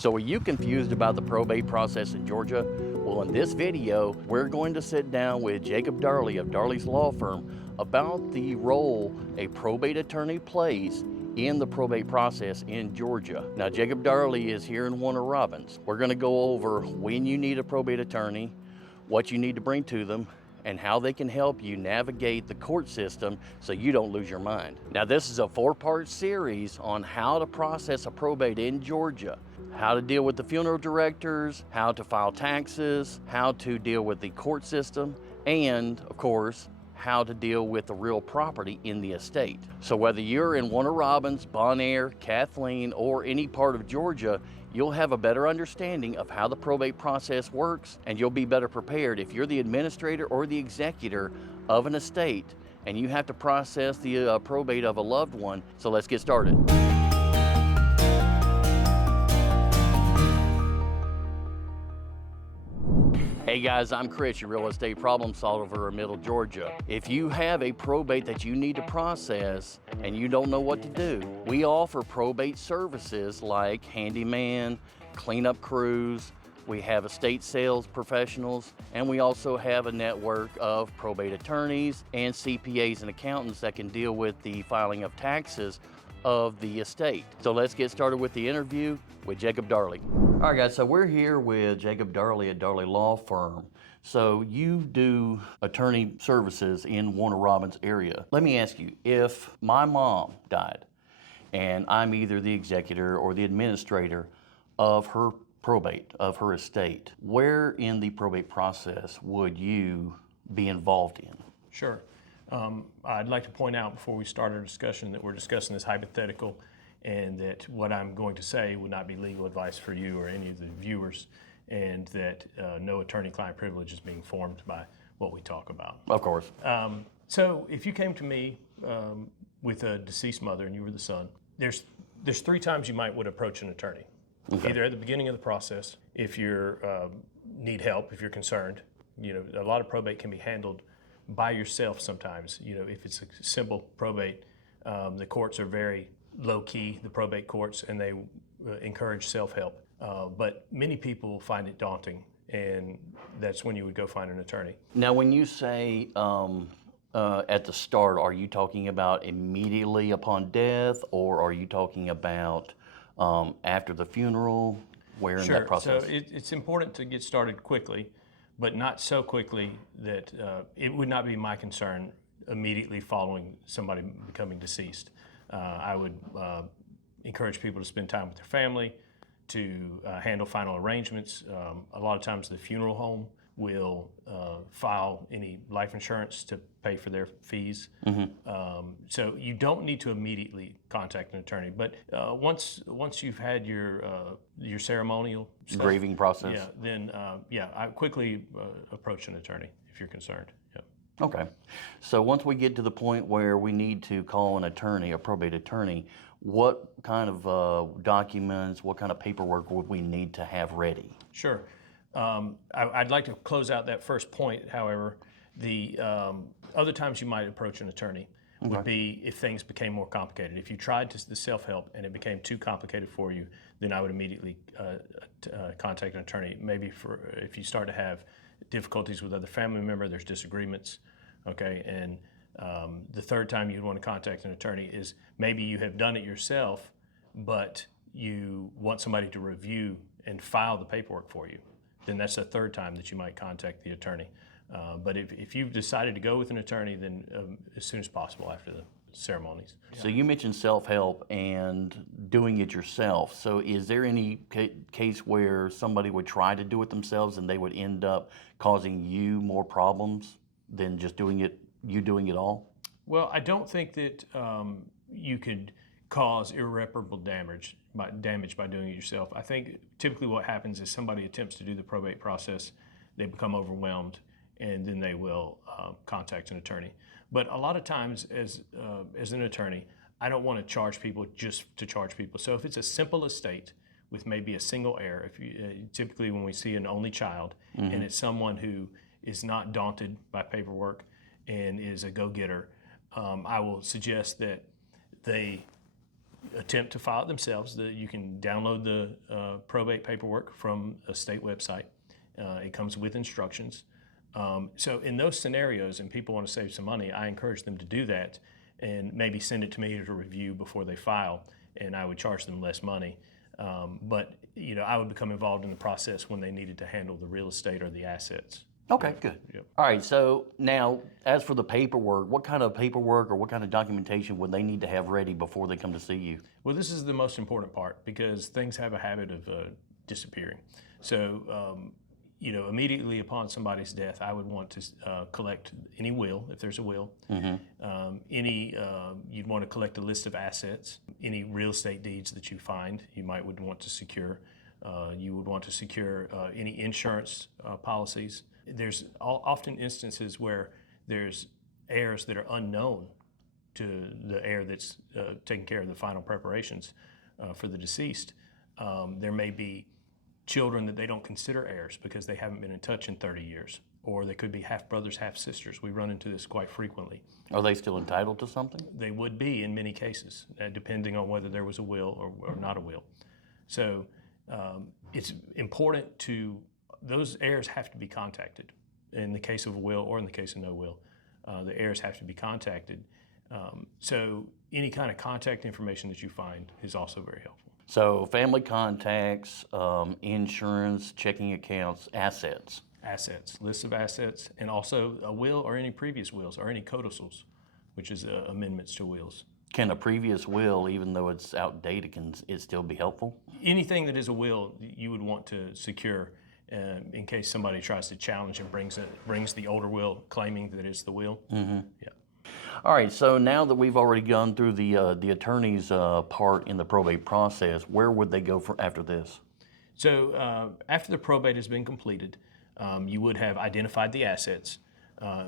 So are you confused about the probate process in Georgia? Well, in this video, we're going to sit down with Jacob Darley of Darley's law firm about the role a probate attorney plays in the probate process in Georgia. Now, Jacob Darley is here in Warner Robins. We're going to go over when you need a probate attorney, what you need to bring to them, and how they can help you navigate the court system so you don't lose your mind. Now, this is a 4-part series on how to process a probate in Georgia, how to deal with the funeral directors, how to file taxes, how to deal with the court system, and of course, how to deal with the real property in the estate. So whether you're in Warner Robins, Bonaire, Kathleen, or any part of Georgia, you'll have a better understanding of how the probate process works, and you'll be better prepared if you're the administrator or the executor of an estate and you have to process the probate of a loved one. So let's get started. Hey guys, I'm Chris, your real estate problem solver in Middle Georgia. If you have a probate that you need to process and you don't know what to do, we offer probate services like handyman, cleanup crews, we have estate sales professionals, and we also have a network of probate attorneys and CPAs and accountants that can deal with the filing of taxes of the estate. So let's get started with the interview with Jacob Darley. All right guys, so we're here with Jacob Darley at Darley Law Firm. So you do attorney services in Warner Robins area. Let me ask you, if my mom died and I'm either the executor or the administrator of her probate, of her estate, where in the probate process would you be involved in? Sure. I'd like to point out before we start our discussion that we're discussing this hypothetical and that what I'm going to say would not be legal advice for you or any of the viewers, and that no attorney-client privilege is being formed by what we talk about. Of course. So if you came to me with a deceased mother and you were the son, there's 3 times you might would approach an attorney. Okay. Either at the beginning of the process, if you need help, if you're concerned. You know, a lot of probate can be handled by yourself sometimes. You know, if it's a simple probate, the courts are very low-key, the probate courts, and they encourage self-help. But many people find it daunting, and that's when you would go find an attorney. Now, when you say at the start, are you talking about immediately upon death, or are you talking about after the funeral? Where in that process? So it's important to get started quickly, but not so quickly that it would not be my concern immediately following somebody becoming deceased. I would encourage people to spend time with their family, to handle final arrangements. A lot of times the funeral home will file any life insurance to pay for their fees. Mm-hmm. So you don't need to immediately contact an attorney, but once you've had your ceremonial stuff, grieving process, then I quickly approach an attorney if you're concerned. Yeah. Okay. So once we get to the point where we need to call an attorney, a probate attorney, what kind of documents, what kind of paperwork would we need to have ready? Sure. I'd like to close out that first point, however. The other times you might approach an attorney would be if things became more complicated. If you tried the self-help and it became too complicated for you, then I would immediately contact an attorney. Maybe if you start to have difficulties with other family member, there's disagreements, okay? And the third time you'd want to contact an attorney is maybe you have done it yourself, but you want somebody to review and file the paperwork for you. Then that's the third time that you might contact the attorney. But if you've decided to go with an attorney, then as soon as possible after the ceremonies. So you mentioned self-help and doing it yourself. So is there any case where somebody would try to do it themselves and they would end up causing you more problems than just doing it all? Well, I don't think that you could cause irreparable damage by doing it yourself. I think typically what happens is somebody attempts to do the probate process, they become overwhelmed, and then they will contact an attorney. But a lot of times as an attorney, I don't want to charge people just to charge people. So if it's a simple estate with maybe a single heir, typically when we see an only child, mm-hmm. and it's someone who is not daunted by paperwork and is a go-getter, I will suggest that they attempt to file it themselves. You can download the probate paperwork from a state website. It comes with instructions. So in those scenarios, and people want to save some money, I encourage them to do that and maybe send it to me to review before they file, and I would charge them less money. But I would become involved in the process when they needed to handle the real estate or the assets. Okay, good. Yep. All right, so now as for the paperwork, what kind of paperwork or what kind of documentation would they need to have ready before they come to see you? Well, this is the most important part because things have a habit of disappearing. So, immediately upon somebody's death, I would want to collect any will, if there's a will. You'd want to collect a list of assets, any real estate deeds that you find you would want to secure. You would want to secure any insurance policies. There's often instances where there's heirs that are unknown to the heir that's taking care of the final preparations for the deceased. There may be children that they don't consider heirs because they haven't been in touch in 30 years, or they could be half brothers, half sisters. We run into this quite frequently. Are they still entitled to something? They would be in many cases, depending on whether there was a will or not a will. So it's important those heirs have to be contacted. In the case of a will or in the case of no will, the heirs have to be contacted. So any kind of contact information that you find is also very helpful. So family contacts, insurance, checking accounts, assets. Assets, lists of assets, and also a will or any previous wills or any codicils, which is amendments to wills. Can a previous will, even though it's outdated, can it still be helpful? Anything that is a will, you would want to secure in case somebody tries to challenge and brings the older will claiming that it's the will. Yeah. All right, so now that we've already gone through the attorney's part in the probate process, where would they go after this? So after the probate has been completed, you would have identified the assets.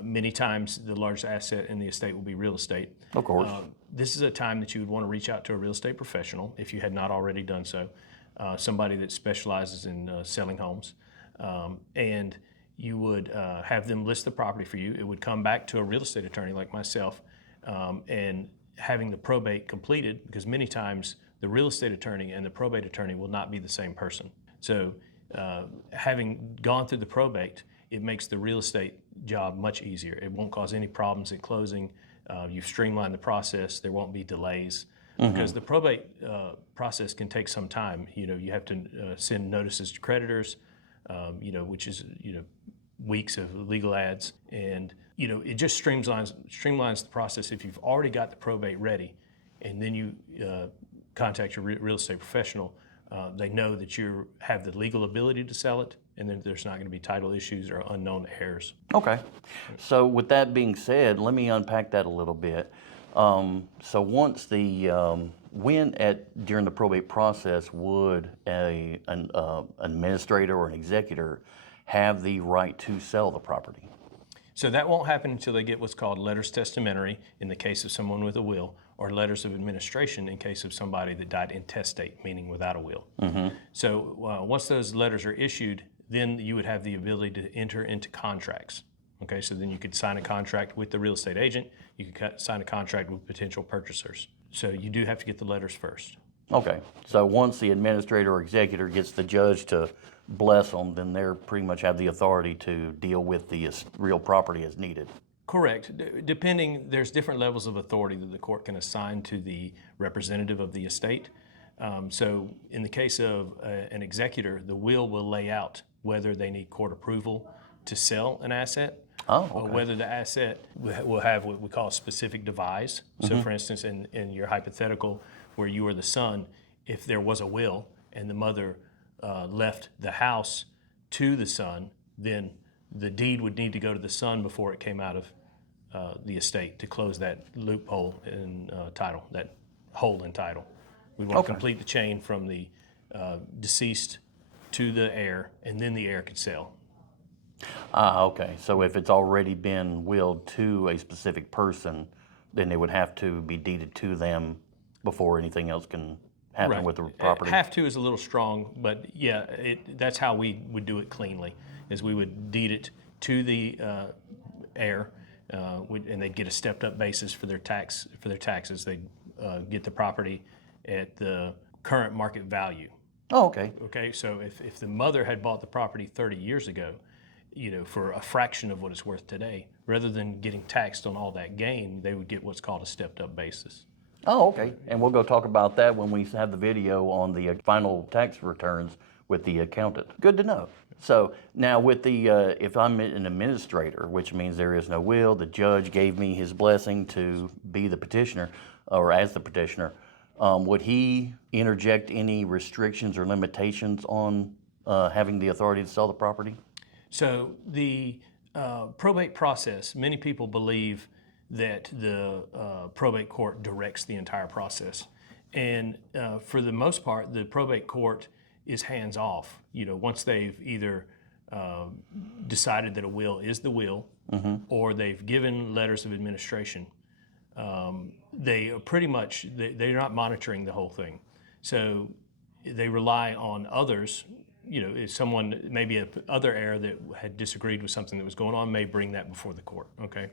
Many times the largest asset in the estate will be real estate. Of course. This is a time that you would want to reach out to a real estate professional if you had not already done so, somebody that specializes in selling homes. And you would have them list the property for you. It would come back to a real estate attorney like myself, and having the probate completed, because many times the real estate attorney and the probate attorney will not be the same person. So having gone through the probate, it makes the real estate job much easier. It won't cause any problems at closing. You've streamlined the process. There won't be delays. Because the probate process can take some time. You have to send notices to creditors, which is weeks of legal ads, and it just streamlines the process. If you've already got the probate ready, and then you contact your real estate professional, they know that you have the legal ability to sell it, and then there's not going to be title issues or unknown heirs. Okay. So with that being said, let me unpack that a little bit. So once during the probate process would an administrator or an executor have the right to sell the property? So that won't happen until they get what's called letters testamentary in the case of someone with a will, or letters of administration in case of somebody that died intestate, meaning without a will. So once those letters are issued, then you would have the ability to enter into contracts. Okay, so then you could sign a contract with the real estate agent. You could sign a contract with potential purchasers. So you do have to get the letters first. Okay, so once the administrator or executor gets the judge to bless them, then they pretty much have the authority to deal with the real property as needed. Correct. There's different levels of authority that the court can assign to the representative of the estate. So in the case of an executor, the will lay out whether they need court approval to sell an asset, or whether the asset will have what we call a specific devise. So for instance, in your hypothetical where you were the son, if there was a will and the mother left the house to the son, then the deed would need to go to the son before it came out of the estate to close that loophole in title, that hole in title. We want to complete the chain from the deceased to the heir, and then the heir could sell. Okay. So if it's already been willed to a specific person, then it would have to be deeded to them before anything else can happen with the property. Have to is a little strong, but yeah, that's how we would do it cleanly, is we would deed it to the heir, and they'd get a stepped up basis for their taxes. They'd get the property at the current market value. Oh, okay. Okay, so if the mother had bought the property 30 years ago, for a fraction of what it's worth today, rather than getting taxed on all that gain, they would get what's called a stepped up basis. Oh, okay. And we'll go talk about that when we have the video on the final tax returns with the accountant. Good to know. So now with the, if I'm an administrator, which means there is no will, the judge gave me his blessing to be the petitioner, or as the petitioner, would he interject any restrictions or limitations on having the authority to sell the property? So the probate process, many people believe that the probate court directs the entire process. And for the most part, the probate court is hands-off. Once they've either decided that a will is the will, or they've given letters of administration, they are pretty much, they're not monitoring the whole thing. So they rely on others. If someone, maybe other heir that had disagreed with something that was going on, may bring that before the court, okay?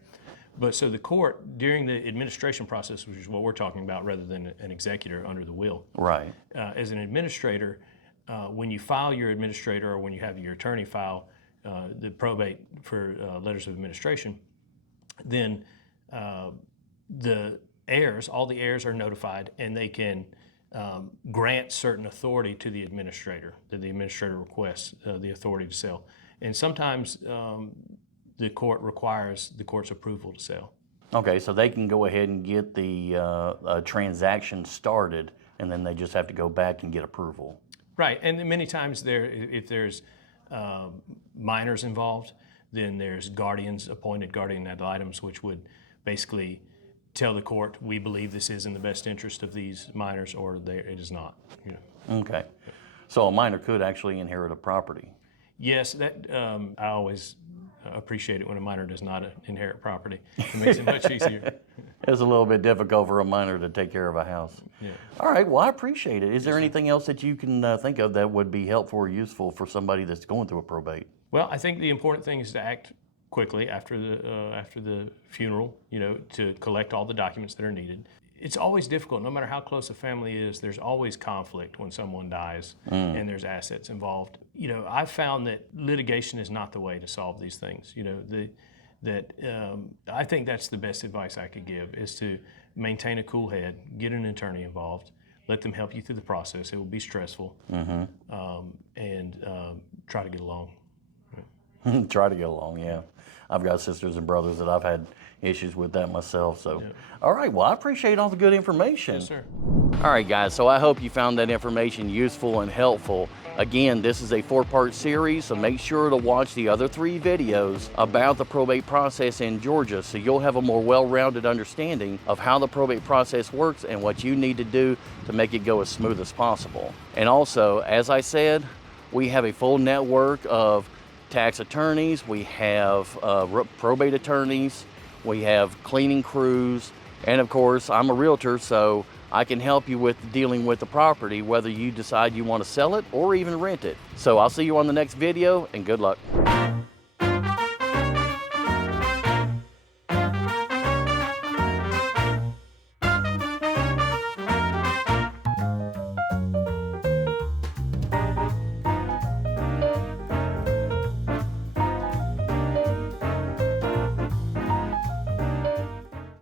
But so the court, during the administration process, which is what we're talking about rather than an executor under the will. Right. As an administrator, when you file your administrator or when you have your attorney file the probate for letters of administration, then the heirs, all the heirs are notified, and they can grant certain authority to the administrator, that the administrator requests the authority to sell. And sometimes the court requires the court's approval to sell. Okay, so they can go ahead and get the transaction started, and then they just have to go back and get approval. Right, and many times if there's minors involved, then there's guardians, appointed guardian ad litems, which would basically tell the court, we believe this is in the best interest of these minors, or it is not. Okay, so a minor could actually inherit a property. Yes, that I always appreciate it when a minor does not inherit property. It makes it much easier. It's a little bit difficult for a minor to take care of a house. Yeah. All right, well, I appreciate it. Is there anything else that you can think of that would be helpful or useful for somebody that's going through a probate? Well, I think the important thing is to act quickly after the funeral, to collect all the documents that are needed. It's always difficult, no matter how close a family is, there's always conflict when someone dies and there's assets involved. I've found that litigation is not the way to solve these things. I think that's the best advice I could give, is to maintain a cool head, get an attorney involved, let them help you through the process. It will be stressful, and try to get along. Try to get along, yeah. I've got sisters and brothers that I've had issues with that myself. So, all right, well, I appreciate all the good information. Yes, sir. All right, guys, so I hope you found that information useful and helpful. Again, this is a 4-part series, so make sure to watch the other 3 videos about the probate process in Georgia, so you'll have a more well-rounded understanding of how the probate process works and what you need to do to make it go as smooth as possible. And also, as I said, we have a full network of tax attorneys, we have probate attorneys, we have cleaning crews, and of course, I'm a realtor, so I can help you with dealing with the property, whether you decide you want to sell it or even rent it. So I'll see you on the next video, and good luck.